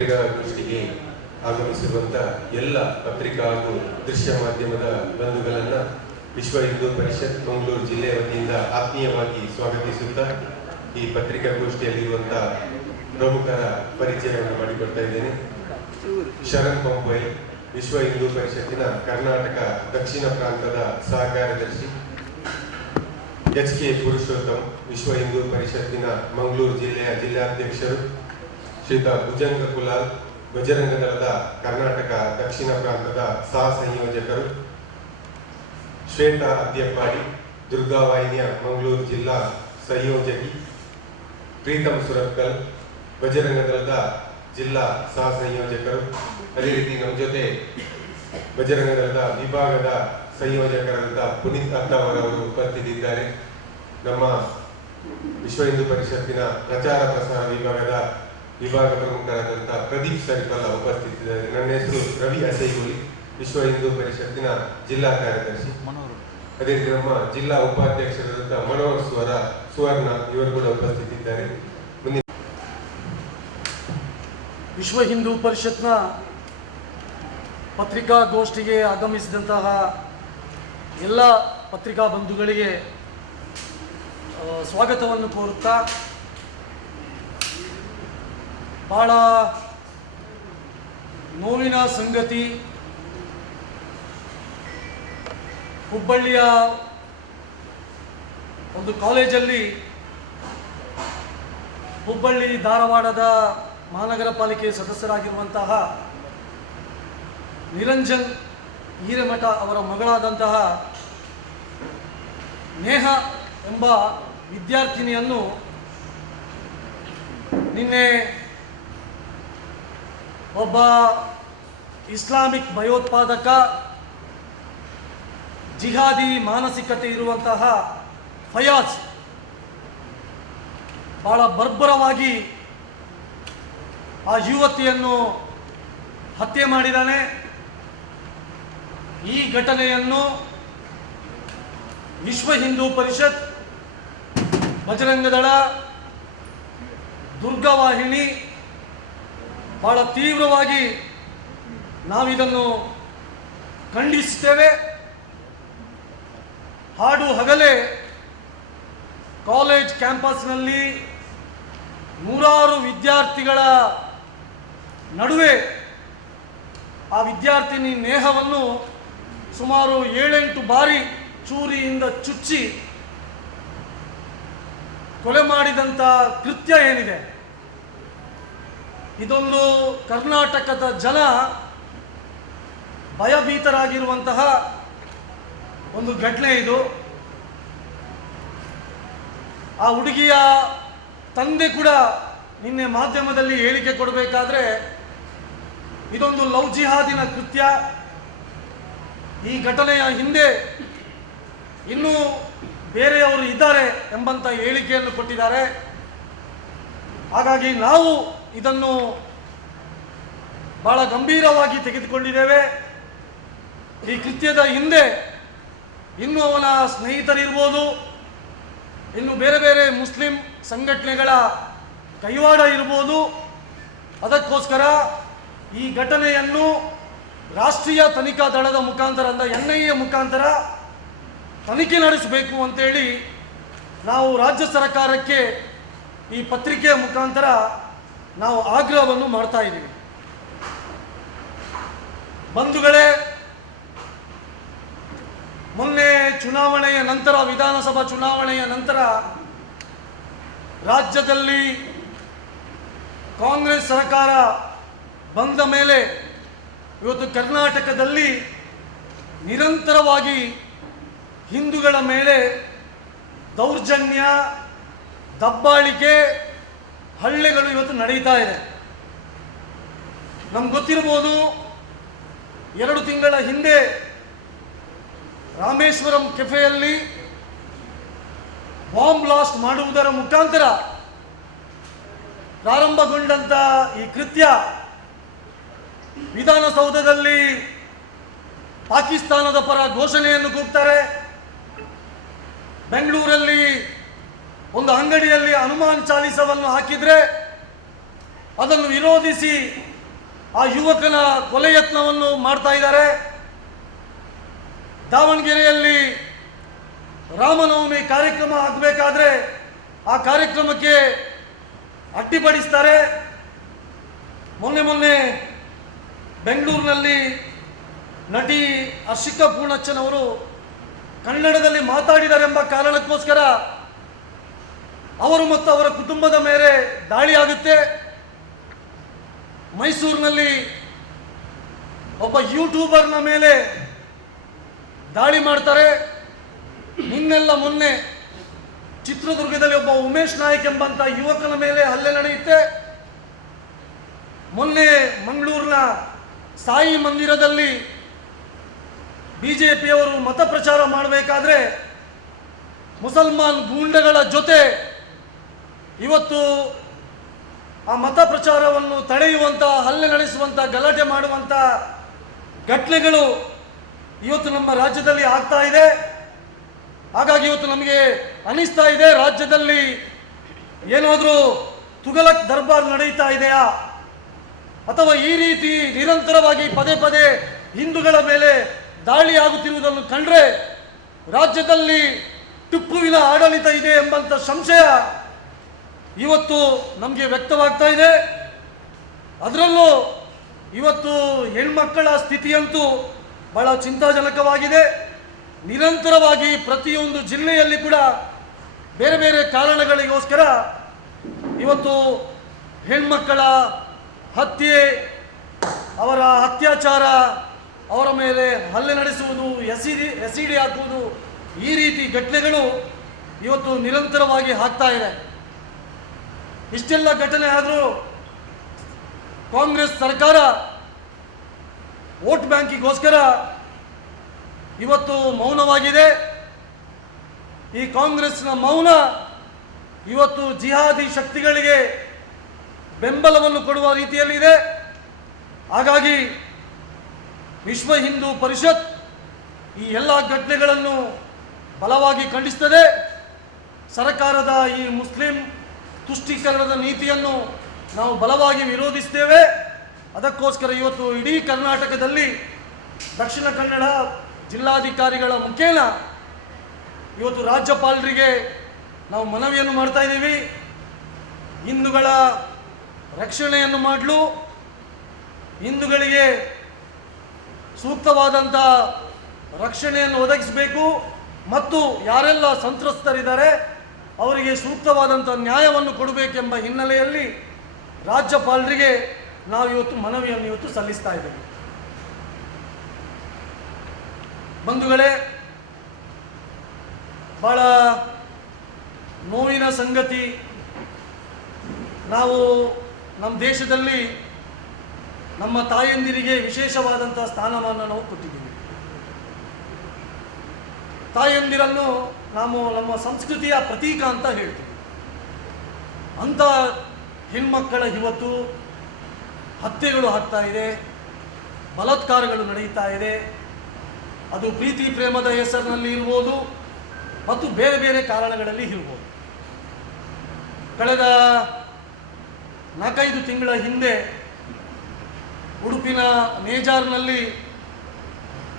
ದೃಷ್ಟಿಗೆ ಆಗಮಿಸಿರುವಂತ ಎಲ್ಲ ಪತ್ರಿಕಾ ಹಾಗೂ ದೃಶ್ಯ ಮಾಧ್ಯಮದ ಬಂಧುಗಳನ್ನ ವಿಶ್ವ ಹಿಂದೂ ಪರಿಷತ್ ಮಂಗಳೂರು ಜಿಲ್ಲೆಯ ವತಿಯಿಂದ ಆತ್ಮೀಯವಾಗಿ ಸ್ವಾಗತಿಸುತ್ತಾ ಈ ಪತ್ರಿಕಾಗೋಷ್ಠಿಯಲ್ಲಿರುವಂತ ಪ್ರಮುಖರ ಪರಿಚಯವನ್ನು ಮಾಡಿಕೊಡ್ತಾ ಇದ್ದೇನೆ. ಶರಣ್ ಬೊಂಬೈ ವಿಶ್ವ ಹಿಂದೂ ಪರಿಷತ್ತಿನ ಕರ್ನಾಟಕ ದಕ್ಷಿಣ ಪ್ರಾಂತದ ಸಹ ಕಾರ್ಯದರ್ಶಿ ಎಚ್ ಕೆ ಪುರುಷೋತ್ತಮ್, ವಿಶ್ವ ಹಿಂದೂ ಪರಿಷತ್ತಿನ ಮಂಗಳೂರು ಜಿಲ್ಲೆಯ ಜಿಲ್ಲಾಧ್ಯಕ್ಷರು. ಶ್ರೀಯುತ ಭುಜಂಗ ಕುಲಾಲ್ ಬಜರಂಗ ದಳದ ಕರ್ನಾಟಕ ದಕ್ಷಿಣ ಪ್ರಾಂತದ ಸಹ ಸಂಯೋಜಕರು, ಶ್ವೇತಾ ಅದ್ಯಪ್ಪಾಡಿ ದುರ್ಗಾವಾಹಿನಿಯ ಮಂಗಳೂರು ಜಿಲ್ಲಾ ಸಂಯೋಜಕಿ ಪ್ರೀತಮ್ ಸುರತ್ಕಲ್ ಬಜರಂಗ ಜಿಲ್ಲಾ ಸಹ ಸಂಯೋಜಕರು. ಅದೇ ರೀತಿ ನಮ್ಮ ಜೊತೆ ಬಜರಂಗ ವಿಭಾಗದ ಸಂಯೋಜಕರಾದ ಪುನೀತ್ ಅವರು ಉಪಸ್ಥಿತಿದ್ದಾರೆ. ನಮ್ಮ ವಿಶ್ವ ಹಿಂದೂ ಪರಿಷತ್ತಿನ ಪ್ರಚಾರ ಪ್ರಸಾರ ವಿಭಾಗದ ವಿಭಾಗ ಪ್ರಮುಖರಾದಂತಹ ಪ್ರದೀಪ್ ಸರ್ಕಲ್ ಉಪಸ್ಥಿತಿದ್ದಾರೆ. ನನ್ನ ಹೆಸರು ರವಿ ಅಸೈಗುಲಿ ವಿಶ್ವ ಹಿಂದೂ ಪರಿಷತ್ತಿನ ಜಿಲ್ಲಾ ಕಾರ್ಯದರ್ಶಿ. ಅದೇ ರೀತಿ ನಮ್ಮ ಜಿಲ್ಲಾ ಉಪಾಧ್ಯಕ್ಷರಾದಂಥ ಮನೋಹರ್ ಸ್ವರ ಸುವರ್ಣ ಇವರು ಕೂಡ ಉಪಸ್ಥಿತಿದ್ದಾರೆ. ಮುಂದಿನ ವಿಶ್ವ ಹಿಂದೂ ಪರಿಷತ್ನ ಪತ್ರಿಕಾಗೋಷ್ಠಿಗೆ ಆಗಮಿಸಿದಂತಹ ಎಲ್ಲ ಪತ್ರಿಕಾ ಬಂಧುಗಳಿಗೆ ಸ್ವಾಗತವನ್ನು ಕೋರುತ್ತಾ ಭಾಳ ನೋವಿನ ಸಂಗತಿ. ಹುಬ್ಬಳ್ಳಿಯ ಒಂದು ಕಾಲೇಜಲ್ಲಿ ಹುಬ್ಬಳ್ಳಿ ಧಾರವಾಡದ ಮಹಾನಗರ ಪಾಲಿಕೆ ಸದಸ್ಯರಾಗಿರುವಂತಹ ನಿರಂಜನ್ ಹಿರೇಮಠ ಅವರ ಮಗಳಾದಂತಹ ನೇಹ ಎಂಬ ವಿದ್ಯಾರ್ಥಿನಿಯನ್ನು ನಿನ್ನೆ ಒಬ್ಬ ಇಸ್ಲಾಮಿಕ್ ಭಯೋತ್ಪಾದಕ, ಜಿಹಾದಿ ಮಾನಸಿಕತೆ ಇರುವಂತಹ ಫಯಾಜ್ ಬಹಳ ಬರ್ಬರವಾಗಿ ಆ ಯುವತಿಯನ್ನು ಹತ್ಯೆ ಮಾಡಿದ್ದಾನೆ. ಈ ಘಟನೆಯನ್ನು ವಿಶ್ವ ಹಿಂದೂ ಪರಿಷತ್, ಬಜರಂಗದಳ, ದುರ್ಗವಾಹಿನಿ ಬಹಳ ತೀವ್ರವಾಗಿ ನಾವಿದನ್ನು ಖಂಡಿಸುತ್ತೇವೆ. ಹಾಡು ಹಗಲೇ ಕಾಲೇಜ್ ಕ್ಯಾಂಪಸ್ನಲ್ಲಿ ನೂರಾರು ವಿದ್ಯಾರ್ಥಿಗಳ ನಡುವೆ ಆ ವಿದ್ಯಾರ್ಥಿನಿ ನೇಹವನ್ನು ಸುಮಾರು ಏಳೆಂಟು ಬಾರಿ ಚೂರಿಯಿಂದ ಚುಚ್ಚಿ ಕೊಲೆ ಮಾಡಿದಂಥ ಕೃತ್ಯ ಏನಿದೆ? ಇದೊಂದು ಕರ್ನಾಟಕದ ಜನ ಭಯಭೀತರಾಗಿರುವಂತಹ ಒಂದು ಘಟನೆ ಇದು. ಆ ಹುಡುಗಿಯ ತಂದೆ ಕೂಡ ನಿನ್ನೆ ಮಾಧ್ಯಮದಲ್ಲಿ ಹೇಳಿಕೆ ಕೊಡಬೇಕಾದ್ರೆ ಇದೊಂದು ಲವ್ ಜಿಹಾದಿನ ಕೃತ್ಯ. ಈ ಘಟನೆಯ ಹಿಂದೆ ಇನ್ನೂ ಬೇರೆಯವರು ಇದ್ದಾರೆ ಎಂಬಂತ ಹೇಳಿಕೆಯನ್ನು ಕೊಟ್ಟಿದ್ದಾರೆ. ಹಾಗಾಗಿ ನಾವು ಇದನ್ನು ಬಹಳ ಗಂಭೀರವಾಗಿ ತೆಗೆದುಕೊಂಡಿದ್ದೇವೆ. ಈ ಕೃತ್ಯದ ಹಿಂದೆ ಇನ್ನು ಅವನ ಸ್ನೇಹಿತರಿರ್ಬೋದು, ಇನ್ನು ಬೇರೆ ಬೇರೆ ಮುಸ್ಲಿಂ ಸಂಘಟನೆಗಳ ಕೈವಾಡ ಇರ್ಬೋದು. ಅದಕ್ಕೋಸ್ಕರ ಈ ಘಟನೆಯನ್ನು ರಾಷ್ಟ್ರೀಯ ತನಿಖಾ ದಳದ ಮುಖಾಂತರ ಅಂದ ಎನ್ ಐ ಎ ಮುಖಾಂತರ ತನಿಖೆ ನಡೆಸಬೇಕು ಅಂತೇಳಿ ನಾವು ರಾಜ್ಯ ಸರ್ಕಾರಕ್ಕೆ ಈ ಪತ್ರಿಕೆಯ ಮುಖಾಂತರ ನಾವು ಆಗ್ರಹವನ್ನು ಮಾಡ್ತಾ ಇದ್ದೀವಿ. ಬಂಧುಗಳೇ, ಮೊನ್ನೆ ಚುನಾವಣೆಯ ನಂತರ, ವಿಧಾನಸಭಾ ಚುನಾವಣೆಯ ನಂತರ ರಾಜ್ಯದಲ್ಲಿ ಕಾಂಗ್ರೆಸ್ ಸರ್ಕಾರ ಬಂದ ಮೇಲೆ ಇವತ್ತು ಕರ್ನಾಟಕದಲ್ಲಿ ನಿರಂತರವಾಗಿ ಹಿಂದೂಗಳ ಮೇಲೆ ದೌರ್ಜನ್ಯ, ದಬ್ಬಾಳಿಕೆ ಹಳ್ಳೆಗಳು ಇವತ್ತು ನಡೀತಾ ಇದೆ. ನಮ್ಗೆ ಗೊತ್ತಿರ್ಬೋದು ಎರಡು ತಿಂಗಳ ಹಿಂದೆ ರಾಮೇಶ್ವರಂ ಕೆಫೆಯಲ್ಲಿ ಬಾಂಬ್ ಬ್ಲಾಸ್ಟ್ ಮಾಡುವುದರ ಮುಖಾಂತರ ಪ್ರಾರಂಭಗೊಂಡಂಥ ಈ ಕೃತ್ಯ ವಿಧಾನಸೌಧದಲ್ಲಿ ಪಾಕಿಸ್ತಾನದ ಪರ ಘೋಷಣೆಯನ್ನು ಕೂಗ್ತಾರೆ. ಬೆಂಗಳೂರಲ್ಲಿ ಒಂದು ಅಂಗಡಿಯಲ್ಲಿ ಹನುಮಾನ್ ಚಾಲಿಸವನ್ನು ಹಾಕಿದ್ರೆ ಅದನ್ನು ವಿರೋಧಿಸಿ ಆ ಯುವಕನ ಕೊಲೆ ಯತ್ನವನ್ನು ಮಾಡ್ತಾ ಇದ್ದಾರೆ. ದಾವಣಗೆರೆಯಲ್ಲಿ ರಾಮನವಮಿ ಕಾರ್ಯಕ್ರಮ ಆಗಬೇಕಾದ್ರೆ ಆ ಕಾರ್ಯಕ್ರಮಕ್ಕೆ ಅಡ್ಡಿಪಡಿಸ್ತಾರೆ. ಮೊನ್ನೆ ಮೊನ್ನೆ ಬೆಂಗಳೂರಿನಲ್ಲಿ ನಟಿ ಹರ್ಷಿಕಾ ಪೂರ್ಣಚ್ಚನವರು ಕನ್ನಡದಲ್ಲಿ ಮಾತಾಡಿದಾರೆಂಬ ಕಾರಣಕ್ಕೋಸ್ಕರ ಅವರು ಮತ್ತು ಅವರ ಕುಟುಂಬದ ಮೇಲೆ ದಾಳಿಯಾಗುತ್ತೆ. ಮೈಸೂರಿನಲ್ಲಿ ಒಬ್ಬ ಯೂಟ್ಯೂಬರ್ನ ಮೇಲೆ ದಾಳಿ ಮಾಡ್ತಾರೆ. ನಿನ್ನೆಲ್ಲ ಮೊನ್ನೆ ಚಿತ್ರದುರ್ಗದಲ್ಲಿ ಒಬ್ಬ ಉಮೇಶ್ ನಾಯಕ್ ಎಂಬಂಥ ಯುವಕನ ಮೇಲೆ ಹಲ್ಲೆ ನಡೆಯುತ್ತೆ. ಮೊನ್ನೆ ಮಂಗಳೂರಿನ ಸಾಯಿ ಮಂದಿರದಲ್ಲಿ ಬಿಜೆಪಿಯವರು ಮತ ಪ್ರಚಾರ ಮಾಡಬೇಕಾದ್ರೆ ಮುಸಲ್ಮಾನ್ ಗೂಂಡಗಳ ಜೊತೆ ಇವತ್ತು ಆ ಮತ ಪ್ರಚಾರವನ್ನು ತಡೆಯುವಂಥ ಹಲ್ಲೆ ನಡೆಸುವಂಥ ಗಲಾಟೆ ಮಾಡುವಂಥ ಘಟನೆಗಳು ಇವತ್ತು ನಮ್ಮ ರಾಜ್ಯದಲ್ಲಿ ಆಗ್ತಾ ಇದೆ. ಹಾಗಾಗಿ ಇವತ್ತು ನಮಗೆ ಅನಿಸ್ತಾ ಇದೆ, ರಾಜ್ಯದಲ್ಲಿ ಏನಾದರೂ ತುಗಲಕ್ ದರ್ಬಾರ್ ನಡೀತಾ ಇದೆಯಾ? ಅಥವಾ ಈ ರೀತಿ ನಿರಂತರವಾಗಿ ಪದೇ ಪದೇ ಹಿಂದೂಗಳ ಮೇಲೆ ದಾಳಿ ಆಗುತ್ತಿರುವುದನ್ನು ಕಂಡ್ರೆ ರಾಜ್ಯದಲ್ಲಿ ಟಿಪ್ಪುವಿನ ಆಡಳಿತ ಇದೆ ಎಂಬಂತ ಸಂಶಯ ಇವತ್ತು ನಮಗೆ ವ್ಯಕ್ತವಾಗ್ತಾ ಇದೆ. ಅದರಲ್ಲೂ ಇವತ್ತು ಹೆಣ್ಮಕ್ಕಳ ಸ್ಥಿತಿಯಂತೂ ಬಹಳ ಚಿಂತಾಜನಕವಾಗಿದೆ. ನಿರಂತರವಾಗಿ ಪ್ರತಿಯೊಂದು ಜಿಲ್ಲೆಯಲ್ಲಿ ಕೂಡ ಬೇರೆ ಬೇರೆ ಕಾರಣಗಳಿಗೋಸ್ಕರ ಇವತ್ತು ಹೆಣ್ಮಕ್ಕಳ ಹತ್ಯೆ, ಅವರ ಅತ್ಯಾಚಾರ, ಅವರ ಮೇಲೆ ಹಲ್ಲೆ ನಡೆಸುವುದು, ಎಸಿಡಿ ಎಸಿಡಿ ಹಾಕುವುದು ಈ ರೀತಿ ಘಟನೆಗಳು ಇವತ್ತು ನಿರಂತರವಾಗಿ ಆಗ್ತಾ ಇದೆ. ಇಷ್ಟೆಲ್ಲ ಘಟನೆ ಆದರೂ ಕಾಂಗ್ರೆಸ್ ಸರ್ಕಾರ ವೋಟ್ ಬ್ಯಾಂಕಿಗೋಸ್ಕರ ಇವತ್ತು ಮೌನವಾಗಿದೆ. ಈ ಕಾಂಗ್ರೆಸ್ನ ಮೌನ ಇವತ್ತು ಜಿಹಾದಿ ಶಕ್ತಿಗಳಿಗೆ ಬೆಂಬಲವನ್ನು ಕೊಡುವ ರೀತಿಯಲ್ಲಿದೆ. ಹಾಗಾಗಿ ವಿಶ್ವ ಹಿಂದೂ ಪರಿಷತ್ ಈ ಎಲ್ಲ ಘಟನೆಗಳನ್ನು ಬಲವಾಗಿ ಖಂಡಿಸ್ತದೆ. ಸರ್ಕಾರದ ಈ ಮುಸ್ಲಿಂ ತುಷ್ಟೀಕರಣದ ನೀತಿಯನ್ನು ನಾವು ಬಲವಾಗಿ ವಿರೋಧಿಸ್ತೇವೆ. ಅದಕ್ಕೋಸ್ಕರ ಇವತ್ತು ಇಡೀ ಕರ್ನಾಟಕದಲ್ಲಿ ದಕ್ಷಿಣ ಕನ್ನಡ ಜಿಲ್ಲಾಧಿಕಾರಿಗಳ ಮುಖೇನ ಇವತ್ತು ರಾಜ್ಯಪಾಲರಿಗೆ ನಾವು ಮನವಿಯನ್ನು ಮಾಡ್ತಾ ಇದ್ದೀವಿ. ಹಿಂದೂಗಳ ರಕ್ಷಣೆಯನ್ನು ಮಾಡಲು. ಹಿಂದೂಗಳಿಗೆ ಸೂಕ್ತವಾದಂಥ ರಕ್ಷಣೆಯನ್ನು ಒದಗಿಸಬೇಕು. ಮತ್ತು ಯಾರೆಲ್ಲ ಸಂತ್ರಸ್ತರಿದ್ದಾರೆ ಅವರಿಗೆ ಸೂಕ್ತವಾದಂಥ ನ್ಯಾಯವನ್ನು ಕೊಡಬೇಕೆಂಬ ಹಿನ್ನೆಲೆಯಲ್ಲಿ ರಾಜ್ಯಪಾಲರಿಗೆ ನಾವು ಇವತ್ತು ಮನವಿಯನ್ನು ಇವತ್ತು ಸಲ್ಲಿಸ್ತಾ ಇದ್ದೇವೆ. ಬಂಧುಗಳೇ, ಬಹಳ ನೋವಿನ ಸಂಗತಿ ನಾವು ನಮ್ಮ ದೇಶದಲ್ಲಿ ನಮ್ಮ ತಾಯಂದಿರಿಗೆ ವಿಶೇಷವಾದಂಥ ಸ್ಥಾನವನ್ನು ನಾವು ಕೊಟ್ಟಿದ್ದೀವಿ. ತಾಯಂದಿರನ್ನು ನಾವು ನಮ್ಮ ಸಂಸ್ಕೃತಿಯ ಪ್ರತೀಕ ಅಂತ ಹೇಳ್ತೀವಿ. ಅಂಥ ಹೆಣ್ಮಕ್ಕಳ ಇವತ್ತು ಹತ್ಯೆಗಳು ಆಗ್ತಾ ಇದೆ, ಬಲಾತ್ಕಾರಗಳು ನಡೆಯುತ್ತಾ ಇದೆ. ಅದು ಪ್ರೀತಿ ಪ್ರೇಮದ ಹೆಸರಿನಲ್ಲಿ ಇರ್ಬೋದು ಮತ್ತು ಬೇರೆ ಬೇರೆ ಕಾರಣಗಳಲ್ಲಿ ಇರ್ಬೋದು. ಕಳೆದ ನಾಲ್ಕೈದು ತಿಂಗಳ ಹಿಂದೆ ಉಡುಪಿನ ನೇಜಾರ್ನಲ್ಲಿ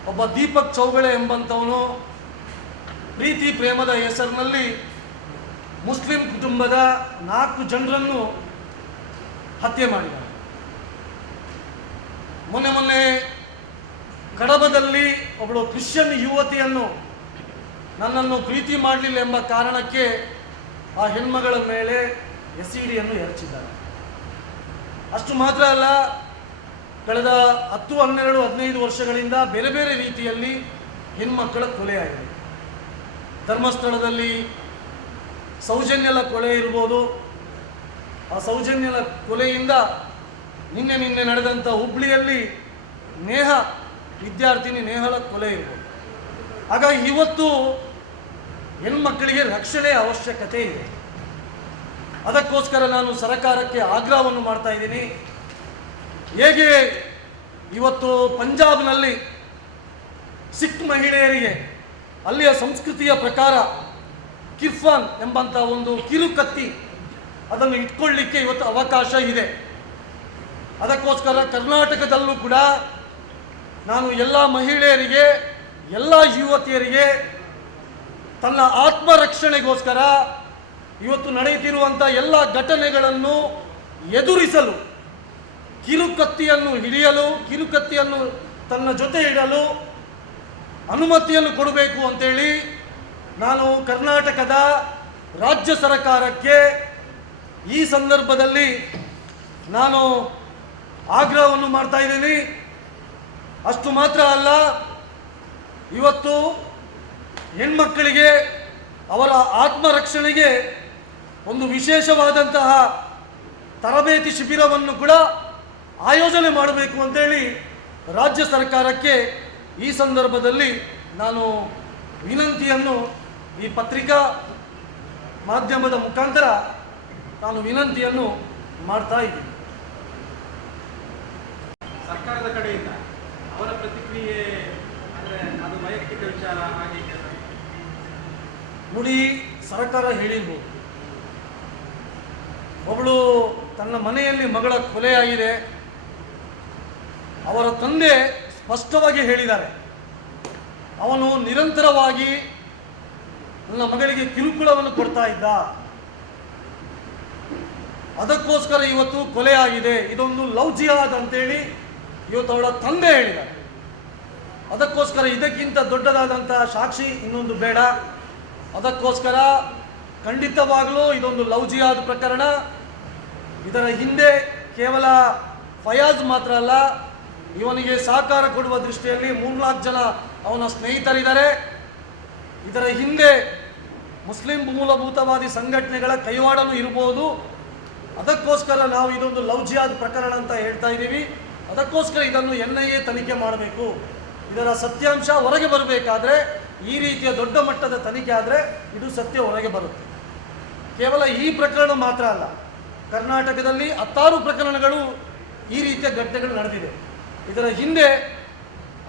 ಒಬ್ಬ ದೀಪಕ್ ಚೌಗಳೆ ಎಂಬಂಥವನು ಪ್ರೀತಿ ಪ್ರೇಮದ ಹೆಸರಿನಲ್ಲಿ ಮುಸ್ಲಿಂ ಕುಟುಂಬದ ನಾಲ್ಕು ಜನರನ್ನು ಹತ್ಯೆ ಮಾಡಿದ ಮೊನ್ನೆ ಮೊನ್ನೆ ಕಡಬದಲ್ಲಿ ಒಬ್ಬಳು ಕ್ರಿಶ್ಚಿಯನ್ ಯುವತಿಯನ್ನು ನನ್ನನ್ನು ಪ್ರೀತಿ ಮಾಡಲಿಲ್ಲ ಎಂಬ ಕಾರಣಕ್ಕೆ ಆ ಹೆಣ್ಮಗಳ ಮೇಲೆ ಎಸಿಡಿಯನ್ನು ಎರಚಿದ್ದಾರೆ. ಅಷ್ಟು ಮಾತ್ರ ಅಲ್ಲ, ಕಳೆದ ಹತ್ತು ಹನ್ನೆರಡು ಹದಿನೈದು ವರ್ಷಗಳಿಂದ ಬೇರೆ ಬೇರೆ ರೀತಿಯಲ್ಲಿ ಹೆಣ್ಮಕ್ಕಳ ಕೊಲೆಯಾಗಿದೆ. ಧರ್ಮಸ್ಥಳದಲ್ಲಿ ಸೌಜನ್ಯಲ ಕೊಲೆ ಇರ್ಬೋದು. ಆ ಸೌಜನ್ಯಲ ಕೊಲೆಯಿಂದ ನಿನ್ನೆ ನಿನ್ನೆ ನಡೆದಂಥ ಹುಬ್ಳಿಯಲ್ಲಿ ನೇಹ, ವಿದ್ಯಾರ್ಥಿನಿ ನೇಹಳ ಕೊಲೆ ಇರ್ಬೋದು. ಹಾಗಾಗಿ ಇವತ್ತು ಹೆಣ್ಮಕ್ಕಳಿಗೆ ರಕ್ಷಣೆ ಅವಶ್ಯಕತೆ ಇದೆ. ಅದಕ್ಕೋಸ್ಕರ ನಾನು ಸರಕಾರಕ್ಕೆ ಆಗ್ರಹವನ್ನು ಮಾಡ್ತಾ ಇದ್ದೀನಿ. ಹೇಗೆ ಇವತ್ತು ಪಂಜಾಬ್ನಲ್ಲಿ ಸಿಖ್ ಮಹಿಳೆಯರಿಗೆ ಅಲ್ಲಿಯ ಸಂಸ್ಕೃತಿಯ ಪ್ರಕಾರ ಕಿರ್ಫಾನ್ ಎಂಬಂಥ ಒಂದು ಕಿರುಕತ್ತಿ ಅದನ್ನು ಇಟ್ಕೊಳ್ಳಿಕ್ಕೆ ಇವತ್ತು ಅವಕಾಶ ಇದೆ. ಅದಕ್ಕೋಸ್ಕರ ಕರ್ನಾಟಕದಲ್ಲೂ ಕೂಡ ನಾನು ಎಲ್ಲ ಮಹಿಳೆಯರಿಗೆ, ಎಲ್ಲ ಯುವತಿಯರಿಗೆ ತನ್ನ ಆತ್ಮರಕ್ಷಣೆಗೋಸ್ಕರ ಇವತ್ತು ನಡೆಯುತ್ತಿರುವಂಥ ಎಲ್ಲ ಘಟನೆಗಳನ್ನು ಎದುರಿಸಲು, ಕಿರುಕತ್ತಿಯನ್ನು ಹಿಡಿಯಲು, ಕಿರುಕತ್ತಿಯನ್ನು ತನ್ನ ಜೊತೆ ಇಡಲು ಅನುಮತಿಯನ್ನು ಕೊಡಬೇಕು ಅಂತೇಳಿ ನಾನು ಕರ್ನಾಟಕದ ರಾಜ್ಯ ಸರ್ಕಾರಕ್ಕೆ ಈ ಸಂದರ್ಭದಲ್ಲಿ ನಾನು ಆಗ್ರಹವನ್ನು ಮಾಡ್ತಾ ಇದ್ದೀನಿ. ಅಷ್ಟು ಮಾತ್ರ ಅಲ್ಲ, ಇವತ್ತು ಹೆಣ್ಮಕ್ಕಳಿಗೆ ಅವರ ಆತ್ಮರಕ್ಷಣೆಗೆ ಒಂದು ವಿಶೇಷವಾದಂತಹ ತರಬೇತಿ ಶಿಬಿರವನ್ನು ಕೂಡ ಆಯೋಜನೆ ಮಾಡಬೇಕು ಅಂತೇಳಿ ರಾಜ್ಯ ಸರ್ಕಾರಕ್ಕೆ ಈ ಸಂದರ್ಭದಲ್ಲಿ ನಾನು ವಿನಂತಿಯನ್ನು ಈ ಪತ್ರಿಕಾ ಮಾಧ್ಯಮದ ಮುಖಾಂತರ ನಾನು ವಿನಂತಿಯನ್ನು ಮಾಡ್ತಾ ಇದ್ದೀನಿ. ಸರ್ಕಾರದ ಕಡೆಯಿಂದ ಅವರ ಪ್ರತಿಕ್ರಿಯೆ ಅಂದರೆ ಅದು ವೈಯಕ್ತಿಕ ವಿಚಾರ ಹಾಗೆ. ನೋಡಿ ಸರ್ಕಾರ ಹೇಳಿರ್ಬೋದು. ಒಬ್ಬಳು ತನ್ನ ಮನೆಯಲ್ಲಿ ಮಗಳ ಕೊಲೆಯಾಗಿದೆ ಅವರ ತಂದೆ ಸ್ಪಷ್ಟವಾಗಿ ಹೇಳಿದ್ದಾರೆ. ಅವನು ನಿರಂತರವಾಗಿ ನನ್ನ ಮಗಳಿಗೆ ಕಿರುಕುಳವನ್ನು ಕೊಡ್ತಾ ಇದ್ದ. ಅದಕ್ಕೋಸ್ಕರ ಇವತ್ತು ಕೊಲೆ ಆಗಿದೆ. ಇದೊಂದು ಲವ್ ಜಿಹಾದ್ ಅಂತೇಳಿ ಇವತ್ತು ಅವಳ ತಂದೆ ಹೇಳಿದ ಅದಕ್ಕೋಸ್ಕರ ಇದಕ್ಕಿಂತ ದೊಡ್ಡದಾದಂತಹ ಸಾಕ್ಷಿ ಇನ್ನೊಂದು ಬೇಡ. ಅದಕ್ಕೋಸ್ಕರ ಖಂಡಿತವಾಗಲೂ ಇದೊಂದು ಲವ್ ಪ್ರಕರಣ. ಇದರ ಹಿಂದೆ ಕೇವಲ ಫಯಾಜ್ ಮಾತ್ರ ಅಲ್ಲ ಇವನಿಗೆ ಸಹಕಾರ ಕೊಡುವ ದೃಷ್ಟಿಯಲ್ಲಿ ಮೂರ್ನಾಲ್ಕು ಜನ ಅವನ ಸ್ನೇಹಿತರಿದ್ದಾರೆ. ಇದರ ಹಿಂದೆ ಮುಸ್ಲಿಂ ಮೂಲಭೂತವಾದಿ ಸಂಘಟನೆಗಳ ಕೈವಾಡನು ಇರಬಹುದು. ಅದಕ್ಕೋಸ್ಕರ ನಾವು ಇದೊಂದು ಲವ್ ಜಿಯಾದ್ ಪ್ರಕರಣ ಅಂತ ಹೇಳ್ತಾ ಇದ್ದೀವಿ. ಅದಕ್ಕೋಸ್ಕರ ಇದನ್ನು ಎನ್ ಐ ಎ ತನಿಖೆ ಮಾಡಬೇಕು. ಇದರ ಸತ್ಯಾಂಶ ಹೊರಗೆ ಬರಬೇಕಾದ್ರೆ, ಈ ರೀತಿಯ ದೊಡ್ಡ ಮಟ್ಟದ ತನಿಖೆ ಆದರೆ ಇದು ಸತ್ಯ ಹೊರಗೆ ಬರುತ್ತೆ. ಕೇವಲ ಈ ಪ್ರಕರಣ ಮಾತ್ರ ಅಲ್ಲ, ಕರ್ನಾಟಕದಲ್ಲಿ ಹತ್ತಾರು ಪ್ರಕರಣಗಳು ಈ ರೀತಿಯ ಘಟನೆಗಳು ನಡೆದಿದೆ. ಇದರ ಹಿಂದೆ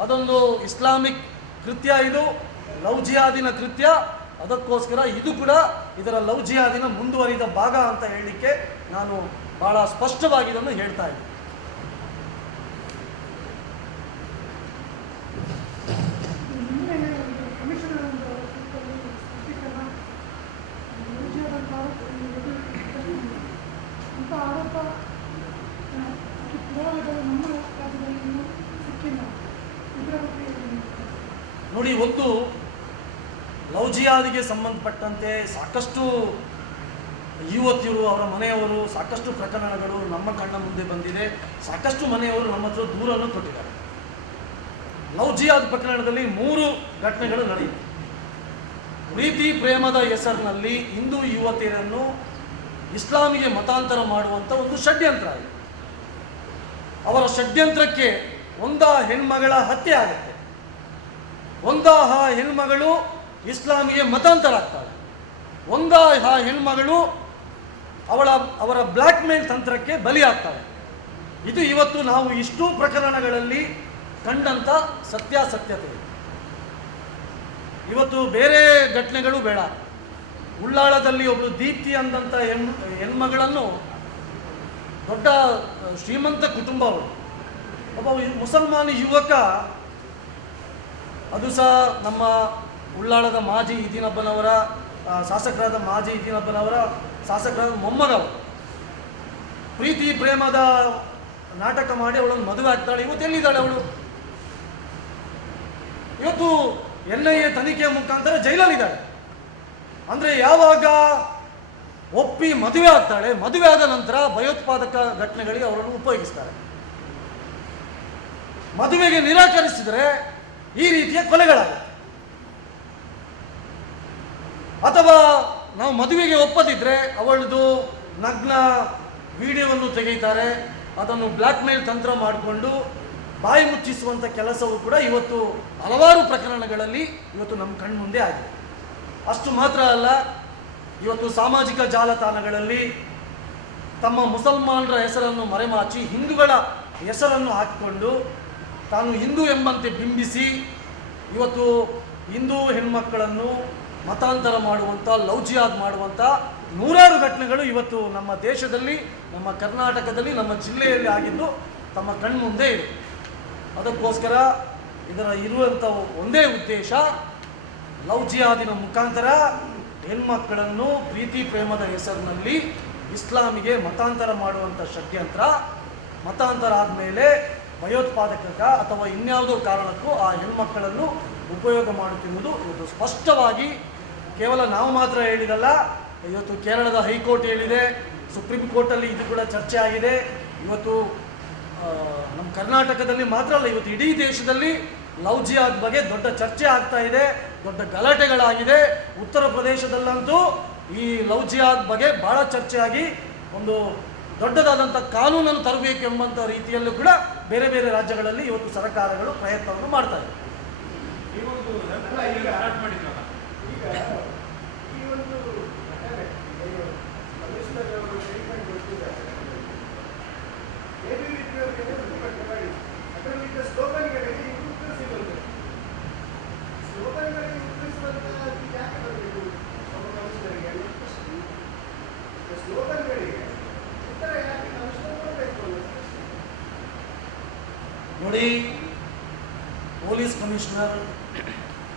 ಅದೊಂದು ಇಸ್ಲಾಮಿಕ್ ಕೃತ್ಯ ಇದು, ಲವ್ ಜಿಹಾದಿನ ಕೃತ್ಯ. ಅದಕ್ಕೋಸ್ಕರ ಇದು ಕೂಡ ಇದರ ಲವ್ ಜಿಹಾದಿನ ಮುಂದುವರಿದ ಭಾಗ ಅಂತ ಹೇಳಲಿಕ್ಕೆ ನಾನು ಬಹಳ ಸ್ಪಷ್ಟವಾಗಿ ಇದನ್ನು ಹೇಳ್ತಾ ಇದ್ದೀನಿ ನಿನ್ನೆ ಕಮಿಷನರ್ ಒಂದು ಸ್ಪಷ್ಟೀಕರಣ ಉದ್ಯೋಗದ ಅಂತ ಆರೋಪ ಆ, ಈ ಪುರಾವೆಗಳು ನಮ್ಮ ರಾಜ್ಯದಲ್ಲಿ ಇನ್ನೂ ಸಿಕ್ಕಿಲ್ಲ ಇದರ ಬಗ್ಗೆ ಏನು? ನೋಡಿ ಒಂದು ಲವ್ ಜಿಹಾದಿಗೆ ಸಂಬಂಧಪಟ್ಟಂತೆ ಸಾಕಷ್ಟು ಯುವತಿಯರು, ಅವರ ಮನೆಯವರು, ಸಾಕಷ್ಟು ಪ್ರಕರಣಗಳು ನಮ್ಮ ಕಣ್ಣ ಮುಂದೆ ಬಂದಿದೆ. ಸಾಕಷ್ಟು ಮನೆಯವರು ನಮ್ಮ ಹತ್ರ ದೂರನ್ನು ಕೊಟ್ಟಿದ್ದಾರೆ. ಲವ್ ಜಿಯಾದ್ ಪ್ರಕರಣದಲ್ಲಿ ಮೂರು ಘಟನೆಗಳು ನಡೆಯಿತು. ಪ್ರೀತಿ ಪ್ರೇಮದ ಹೆಸರಿನಲ್ಲಿ ಹಿಂದೂ ಯುವತಿಯರನ್ನು ಇಸ್ಲಾಮಿಗೆ ಮತಾಂತರ ಮಾಡುವಂಥ ಒಂದು ಷಡ್ಯಂತ್ರ ಇದೆ. ಅವರ ಷಡ್ಯಂತ್ರಕ್ಕೆ ಒಂದ ಹೆಣ್ಮಗಳ ಹತ್ಯೆ ಆಗುತ್ತೆ. ಒಂದ ಹೆಣ್ಮಗಳು ಇಸ್ಲಾಮಿಗೆ ಮತಾಂತರ ಆಗ್ತಾಳೆ ಒಂದ ಆ ಹೆಣ್ಮಗಳು ಅವಳ, ಅವರ ಬ್ಲ್ಯಾಕ್ ಮೇಲ್ ತಂತ್ರಕ್ಕೆ ಬಲಿಯಾಗ್ತಾಳೆ. ಇದು ಇವತ್ತು ನಾವು ಇಷ್ಟು ಪ್ರಕರಣಗಳಲ್ಲಿ ಕಂಡಂಥ ಸತ್ಯಾಸತ್ಯತೆ. ಇವತ್ತು ಬೇರೆ ಘಟನೆಗಳು ಬೇಡ. ಉಳ್ಳಾಳದಲ್ಲಿ ಒಬ್ಬಳು ದೀಪ್ತಿ ಅಂದಂಥ ಹೆಣ್, ಹೆಣ್ಮಗಳನ್ನು ದೊಡ್ಡ, ಶ್ರೀಮಂತ ಕುಟುಂಬ ಅವಳು. ಒಬ್ಬ ಮುಸಲ್ಮಾನ ಯುವಕ, ಅದು ಸಹ ನಮ್ಮ ಉಳ್ಳಾಳದ ಮಾಜಿ ಇದೀನಪ್ಪನವರ ಶಾಸಕರಾದ ಮಾಜಿ ಇದೀನಪ್ಪನವರ, ಶಾಸಕರಾದ ಮೊಮ್ಮನವರು ಪ್ರೀತಿ ಪ್ರೇಮದ ನಾಟಕ ಮಾಡಿ ಅವಳನ್ನು ಮದುವೆ ಆಗ್ತಾಳೆ. ಇವತ್ತು ಎಲ್ಲಿದ್ದಾಳೆ ಅವಳು? ಇವತ್ತು ಎನ್ ಐ ಎ ತನಿಖೆಯ ಮುಖಾಂತರ ಜೈಲಲ್ಲಿದ್ದಾಳೆ. ಅಂದರೆ ಯಾವಾಗ ಒಪ್ಪಿ ಮದುವೆ ಆಗ್ತಾಳೆ, ಮದುವೆ ಆದ ನಂತರ ಭಯೋತ್ಪಾದಕ ಘಟನೆಗಳಿಗೆ ಅವರನ್ನು ಉಪಯೋಗಿಸ್ತಾರೆ. ಮದುವೆಗೆ ನಿರಾಕರಿಸಿದರೆ ಈ ರೀತಿಯ ಕೊಲೆಗಳಾಗುತ್ತೆ. ಅಥವಾ ನಾವು ಮದುವೆಗೆ ಒಪ್ಪದಿದ್ದರೆ ಅವಳದು ನಗ್ನ ವಿಡಿಯೋವನ್ನು ತೆಗೀತಾರೆ ಅದನ್ನು ಬ್ಲ್ಯಾಕ್ ಮೇಲ್ ತಂತ್ರ ಮಾಡಿಕೊಂಡು ಬಾಯಿ ಮುಚ್ಚಿಸುವಂಥ ಕೆಲಸವೂ ಕೂಡ ಇವತ್ತು ಹಲವಾರು ಪ್ರಕರಣಗಳಲ್ಲಿ ಇವತ್ತು ನಮ್ಮ ಕಣ್ಮುಂದೆ ಆಗಿದೆ. ಅಷ್ಟು ಮಾತ್ರ ಅಲ್ಲ, ಇವತ್ತು ಸಾಮಾಜಿಕ ಜಾಲತಾಣಗಳಲ್ಲಿ ತಮ್ಮ ಮುಸಲ್ಮಾನರ ಹೆಸರನ್ನು ಮರೆಮಾಚಿ ಹಿಂದೂಗಳ ಹೆಸರನ್ನು ಹಾಕಿಕೊಂಡು ತಾನು ಹಿಂದೂ ಎಂಬಂತೆ ಬಿಂಬಿಸಿ ಇವತ್ತು ಹಿಂದೂ ಹೆಣ್ಮಕ್ಕಳನ್ನು ಮತಾಂತರ ಮಾಡುವಂಥ ಲವ್ ಜಿಹಾದ್ ಮಾಡುವಂಥ ನೂರಾರು ಘಟನೆಗಳು ಇವತ್ತು ನಮ್ಮ ದೇಶದಲ್ಲಿ, ನಮ್ಮ ಕರ್ನಾಟಕದಲ್ಲಿ, ನಮ್ಮ ಜಿಲ್ಲೆಯಲ್ಲಿ ಆಗಿದ್ದು ತಮ್ಮ ಕಣ್ಮುಂದೆ ಇದೆ. ಅದಕ್ಕೋಸ್ಕರ ಇದರ ಇರುವಂಥ ಒಂದೇ ಉದ್ದೇಶ ಲವ್ ಜಿಯಾದಿನ ಮುಖಾಂತರ ಹೆಣ್ಮಕ್ಕಳನ್ನು ಪ್ರೀತಿ ಪ್ರೇಮದ ಹೆಸರಿನಲ್ಲಿ ಇಸ್ಲಾಮಿಗೆ ಮತಾಂತರ ಮಾಡುವಂಥ ಷಡ್ಯಂತ್ರ, ಮತಾಂತರ ಆದಮೇಲೆ ಭಯೋತ್ಪಾದಕ ಅಥವಾ ಇನ್ಯಾವುದೋ ಕಾರಣಕ್ಕೂ ಆ ಹೆಣ್ಮಕ್ಕಳನ್ನು ಉಪಯೋಗ ಮಾಡುತ್ತಿರುವುದು ಇವತ್ತು ಸ್ಪಷ್ಟವಾಗಿ ಕೇವಲ ನಾವು ಮಾತ್ರ ಹೇಳಿದಲ್ಲ, ಇವತ್ತು ಕೇರಳದ ಹೈಕೋರ್ಟ್ ಹೇಳಿದೆ, ಸುಪ್ರೀಂ ಕೋರ್ಟಲ್ಲಿ ಇದು ಕೂಡ ಚರ್ಚೆ ಆಗಿದೆ. ಇವತ್ತು ನಮ್ಮ ಕರ್ನಾಟಕದಲ್ಲಿ ಮಾತ್ರ ಅಲ್ಲ, ಇವತ್ತು ಇಡೀ ದೇಶದಲ್ಲಿ ಲವ್ ಜಿಹಾದ್ ಬಗ್ಗೆ ದೊಡ್ಡ ಚರ್ಚೆ ಆಗ್ತಾ ಇದೆ, ದೊಡ್ಡ ಗಲಾಟೆಗಳಾಗಿದೆ. ಉತ್ತರ ಪ್ರದೇಶದಲ್ಲಂತೂ ಈ ಲವ್ ಜಿಹಾದ್ ಬಗ್ಗೆ ಬಹಳ ಚರ್ಚೆಯಾಗಿ ಒಂದು ದೊಡ್ಡದಾದಂಥ ಕಾನೂನನ್ನು ತರಬೇಕು ಎಂಬಂಥ ರೀತಿಯಲ್ಲೂ ಕೂಡ ಬೇರೆ ಬೇರೆ ರಾಜ್ಯಗಳಲ್ಲಿ ಇವತ್ತು ಸರ್ಕಾರಗಳು ಪ್ರಯತ್ನವನ್ನು ಮಾಡ್ತಾ ಇದೆ ಈ ಒಂದು ಹೆಲ್ಪ್ಲೈನ್ ಈಗ ಸ್ಟಾರ್ಟ್ ಮಾಡಿದ್ರಲ್ಲ ಈ ಒಂದು ಘಟನೆ ಏನು ಕಮಿಷನರ್ ಅವರು ಸ್ಟೇಟ್ಮೆಂಟ್ ಕೊಟ್ಟಿದ್ದಾರೆ ABVP ಅವರಿಗೆ ಪ್ರತಿಭಟನೆ ಮಾಡಿ ಅದರಲ್ಲಿ ಇದ್ದ ಸ್ಲೋಗನ್ಗಳಿಗೆ ಇವರು ಉತ್ತರಿಸಿದಂತೆ ಸ್ಲೋಗನ್ಗಳಿಗೆ ಉತ್ತರಿಸುವಂತ ಯಾಕೆ ಬರಬೇಕು ನಮ್ಮ ಕಮಿಷನರ್ಗೆ ಅನ್ನೋ ಪ್ರಶ್ನೆ. ಈ ಸ್ಲೋಗನ್ಗಳಿಗೆ ಉತ್ತರ ಯಾಕೆ ಕಮಿಷನರ್ ಕೊಡಬೇಕು ಅನ್ನೋ ಪ್ರಶ್ನೆ. ನೋಡಿ, ಪೊಲೀಸ್ ಕಮಿಷನರ್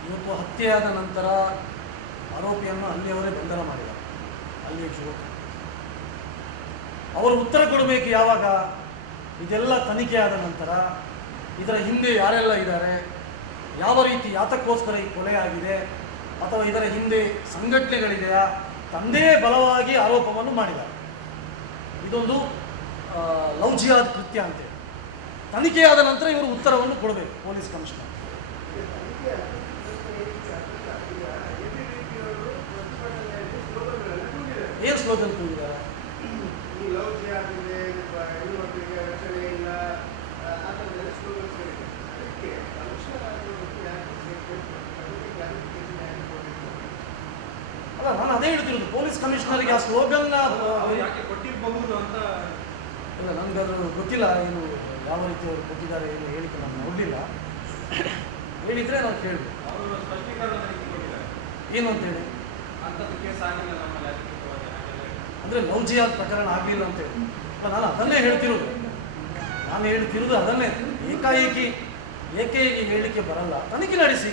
ಇವತ್ತು ಹತ್ಯೆಯಾದ ನಂತರ ಆರೋಪಿಯನ್ನು ಅಲ್ಲಿಯವರೇ ಬಂಧನ ಮಾಡಿದ್ದಾರೆ. ಅಲ್ಲಿಯ ಯುವಕ ಅವರು ಉತ್ತರ ಕೊಡಬೇಕು ಯಾವಾಗ? ಇದೆಲ್ಲ ತನಿಖೆಯಾದ ನಂತರ ಇದರ ಹಿಂದೆ ಯಾರೆಲ್ಲ ಇದ್ದಾರೆ? ಯಾವ ರೀತಿ ಯಾತಕ್ಕೋಸ್ಕರ ಈ ಕೊಲೆ ಆಗಿದೆ? ಅಥವಾ ಇದರ ಹಿಂದೆ ಸಂಘಟನೆಗಳಿದೆಯಾ? ತಂದೇ ಬಲವಾಗಿ ಆರೋಪವನ್ನು ಮಾಡಿದ್ದಾರೆ. ಇದೊಂದು ಲವ್ ಕೃತ್ಯ ಅಂತೇಳಿ ತನಿಖೆಯಾದ ನಂತರ ಇವರು ಉತ್ತರವನ್ನು ಕೊಡಬೇಕು ಪೊಲೀಸ್ ಕಮಿಷನರ್ ಏನು ಸ್ಲೋಗನ್ ಕೊಡಬೇಕು? ಅಲ್ಲ ನಾನು ಅದೇ ಹೇಳ್ತಿರೋದು ಪೊಲೀಸ್ ಕಮಿಷನರ್ಗೆ ಆ ಸ್ಲೋಗನ್ನ ಕೊಟ್ಟಿರಬಹುದು ಅಂತ ಇಲ್ಲ ನನಗೆ ಗೊತ್ತಿಲ್ಲ ಏನು ಯಾವ ರೀತಿ ಅವರು ಕೊಟ್ಟಿದ್ದಾರೆ ಏನು ಹೇಳಿಕೆ ನಾನು ನೋಡಲಿಲ್ಲ. ಹೇಳಿದರೆ ನಾನು ಕೇಳಿದೆ ಏನು ಅಂತೇಳಿ. ಅಂದರೆ ಲವ್ ಪ್ರಕರಣ ಆಗಲಿಲ್ಲ ಅಂತೇಳಿ ನಾನು ಅದನ್ನೇ ಹೇಳ್ತಿರೋದು. ನಾನು ಹೇಳ್ತಿರೋದು ಅದನ್ನೇ. ಏಕಾಏಕಿ ಏಕಾಏಕಿ ಹೇಳಲಿಕ್ಕೆ ಬರಲ್ಲ. ತನಿಖೆ ನಡೆಸಿ.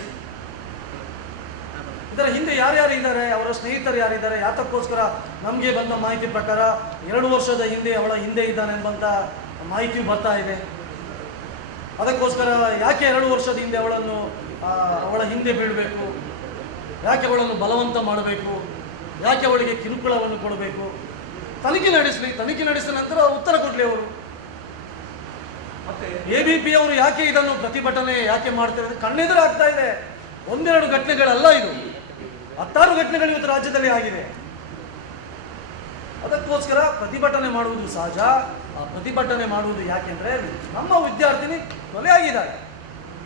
ಇದರ ಹಿಂದೆ ಯಾರ್ಯಾರು ಇದ್ದಾರೆ ಅವರ ಸ್ನೇಹಿತರು ಯಾರಿದ್ದಾರೆ ಯಾತಕ್ಕೋಸ್ಕರ ನಮಗೆ ಬಂದ ಮಾಹಿತಿ ಪ್ರಕಾರ ಎರಡು ವರ್ಷದ ಹಿಂದೆ ಅವಳ ಹಿಂದೆ ಇದ್ದಾನೆ ಎಂಬಂತ ಮಾಹಿತಿಯು ಬರ್ತಾ ಇದೆ. ಅದಕ್ಕೋಸ್ಕರ ಯಾಕೆ ಎರಡು ವರ್ಷದ ಹಿಂದೆ ಅವಳನ್ನು ಅವಳ ಹಿಂದೆ ಬೀಳಬೇಕು? ಯಾಕೆ ಅವಳನ್ನು ಬಲವಂತ ಮಾಡಬೇಕು? ಯಾಕೆ ಅವಳಿಗೆ ಕಿರುಕುಳವನ್ನು ಕೊಡಬೇಕು? ತನಿಖೆ ನಡೆಸಲಿ ತನಿಖೆ ನಡೆಸಿದ ನಂತರ ಉತ್ತರ ಕೊಡಲಿ ಅವರು. ಮತ್ತೆ? ಎ ಬಿ ಪಿ ಅವರು ಯಾಕೆ ಇದನ್ನು ಪ್ರತಿಭಟನೆ ಯಾಕೆ ಮಾಡ್ತಾರೆ ಕಣ್ಣೆದುರು ಆಗ್ತಾ ಇದೆ. ಒಂದೆರಡು ಘಟನೆಗಳಲ್ಲ ಇದು. ಹತ್ತಾರು ಘಟನೆಗಳು ಇವತ್ತು ರಾಜ್ಯದಲ್ಲಿ ಆಗಿದೆ. ಅದಕ್ಕೋಸ್ಕರ ಪ್ರತಿಭಟನೆ ಮಾಡುವುದು ಸಹಜ. ಪ್ರತಿಭಟನೆ ಮಾಡುವುದು ಯಾಕೆಂದ್ರೆ ನಮ್ಮ ವಿದ್ಯಾರ್ಥಿನಿ ಕೊಲೆ ಆಗಿದ್ದಾರೆ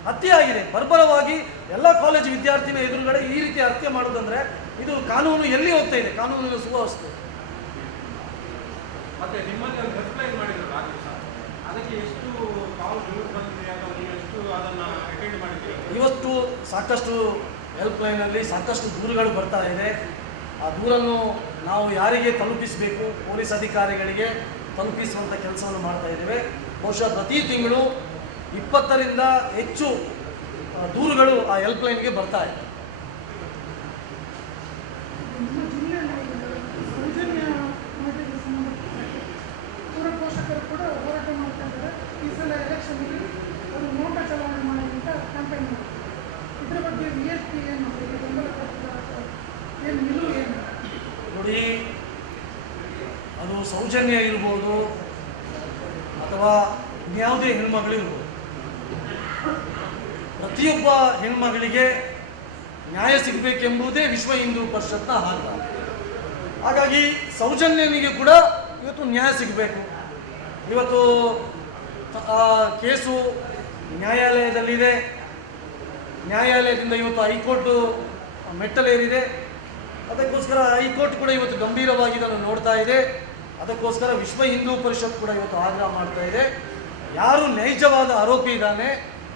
ಹತ್ಯೆ ಆಗಿದೆ ಬರ್ಬರವಾಗಿ ಎಲ್ಲ ಕಾಲೇಜು ವಿದ್ಯಾರ್ಥಿನ ಎದುರುಗಡೆ ಈ ರೀತಿ ಹತ್ಯೆ ಮಾಡೋದಂದ್ರೆ ಇದು ಕಾನೂನು ಎಲ್ಲಿ ಹೋಗ್ತಾ ಇದೆ? ಕಾನೂನಿನ ಸುವ್ಯವಸ್ಥೆ. ಮತ್ತೆ ನಿಮ್ಮಲ್ಲಿ ಒಂದು ಹೆಲ್ಪ್ಲೈನ್ ಮಾಡಿದ್ರು ಆ ಅದಕ್ಕೆ ಎಷ್ಟು ಕಾಲ್ ಬಂದಿದೆ ಅಥವಾ ನೀವು ಎಷ್ಟು ಅದನ್ನ ಅಟೆಂಡ್ ಮಾಡಿದ್ದೀರಿ? ಇವತ್ತು ಸಾಕಷ್ಟು ಹೆಲ್ಪ್ಲೈನಲ್ಲಿ ಸಾಕಷ್ಟು ದೂರುಗಳು ಬರ್ತಾ ಇದೆ. ಆ ದೂರನ್ನು ನಾವು ಯಾರಿಗೆ ತಲುಪಿಸಬೇಕು? ಪೊಲೀಸ್ ಅಧಿಕಾರಿಗಳಿಗೆ ತಲುಪಿಸುವಂಥ ಕೆಲಸವನ್ನು ಮಾಡ್ತಾ ಇದ್ದೇವೆ. ಬಹುಶಃ ಪ್ರತಿ ತಿಂಗಳು ಇಪ್ಪತ್ತರಿಂದ ಹೆಚ್ಚು ದೂರುಗಳು ಆ ಹೆಲ್ಪ್ಲೈನ್ಗೆ ಬರ್ತಾ ಇದೆ. ನೋಡಿ ಸೌಜನ್ಯ ಇರ್ಬೋದು ಅಥವಾ ಇನ್ಯಾವುದೇ ಹೆಣ್ಮಗಳಿರ್ಬೋದು. ಪ್ರತಿಯೊಬ್ಬ ಹೆಣ್ಮಗಳಿಗೆ ನ್ಯಾಯ ಸಿಗಬೇಕೆಂಬುದೇ ವಿಶ್ವ ಹಿಂದೂ ಪರಿಷತ್ನ ಹಾಗ. ಹಾಗಾಗಿ ಸೌಜನ್ಯನಿಗೆ ಕೂಡ ಇವತ್ತು ನ್ಯಾಯ ಸಿಗಬೇಕು. ಇವತ್ತು ಕೇಸು ನ್ಯಾಯಾಲಯದಲ್ಲಿದೆ. ನ್ಯಾಯಾಲಯದಿಂದ ಇವತ್ತು ಹೈಕೋರ್ಟು ಮೆಟ್ಟಲೇರಿದೆ. ಅದಕ್ಕೋಸ್ಕರ ಹೈಕೋರ್ಟ್ ಕೂಡ ಇವತ್ತು ಗಂಭೀರವಾಗಿ ಇದನ್ನು ನೋಡ್ತಾ ಇದೆ. ಅದಕ್ಕೋಸ್ಕರ ವಿಶ್ವ ಹಿಂದೂ ಪರಿಷತ್ ಕೂಡ ಇವತ್ತು ಆಗ್ರಹ ಮಾಡ್ತಾ ಇದೆ. ಯಾರು ನೈಜವಾದ ಆರೋಪಿ ಇದ್ದಾನೆ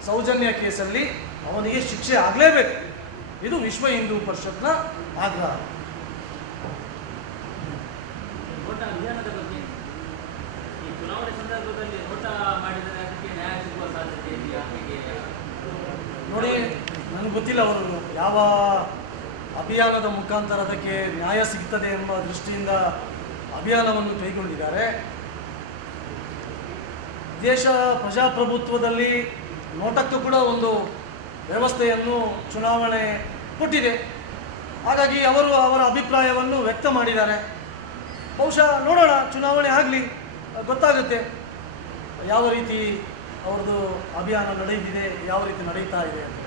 ಸೌಜನ್ಯ ಕೇಸಲ್ಲಿ ಅವನಿಗೆ ಶಿಕ್ಷೆ ಆಗಲೇಬೇಕು. ಇದು ವಿಶ್ವ ಹಿಂದೂ ಪರಿಷತ್ನ ಆಗ್ರಹ. ನೋಡಿ ನನಗೆ ಗೊತ್ತಿಲ್ಲ ಅವರು ಯಾವ ಅಭಿಯಾನದ ಮುಖಾಂತರ ಅದಕ್ಕೆ ನ್ಯಾಯ ಸಿಗ್ತದೆ ಎಂಬ ದೃಷ್ಟಿಯಿಂದ ಅಭಿಯಾನವನ್ನು ಕೈಗೊಂಡಿದ್ದಾರೆ. ದೇಶ ಪ್ರಜಾಪ್ರಭುತ್ವದಲ್ಲಿ ನೋಟಕ್ಕೂ ಕೂಡ ಒಂದು ವ್ಯವಸ್ಥೆಯನ್ನು ಚುನಾವಣೆ ಕೊಟ್ಟಿದೆ. ಹಾಗಾಗಿ ಅವರು ಅವರ ಅಭಿಪ್ರಾಯವನ್ನು ವ್ಯಕ್ತ ಮಾಡಿದ್ದಾರೆ. ಬಹುಶಃ ನೋಡೋಣ, ಚುನಾವಣೆ ಆಗಲಿ, ಗೊತ್ತಾಗುತ್ತೆ ಯಾವ ರೀತಿ ಅವ್ರದ್ದು ಅಭಿಯಾನ ನಡೆಯುತ್ತಿದೆ ಯಾವ ರೀತಿ ನಡೀತಾ ಇದೆ ಅಂತ.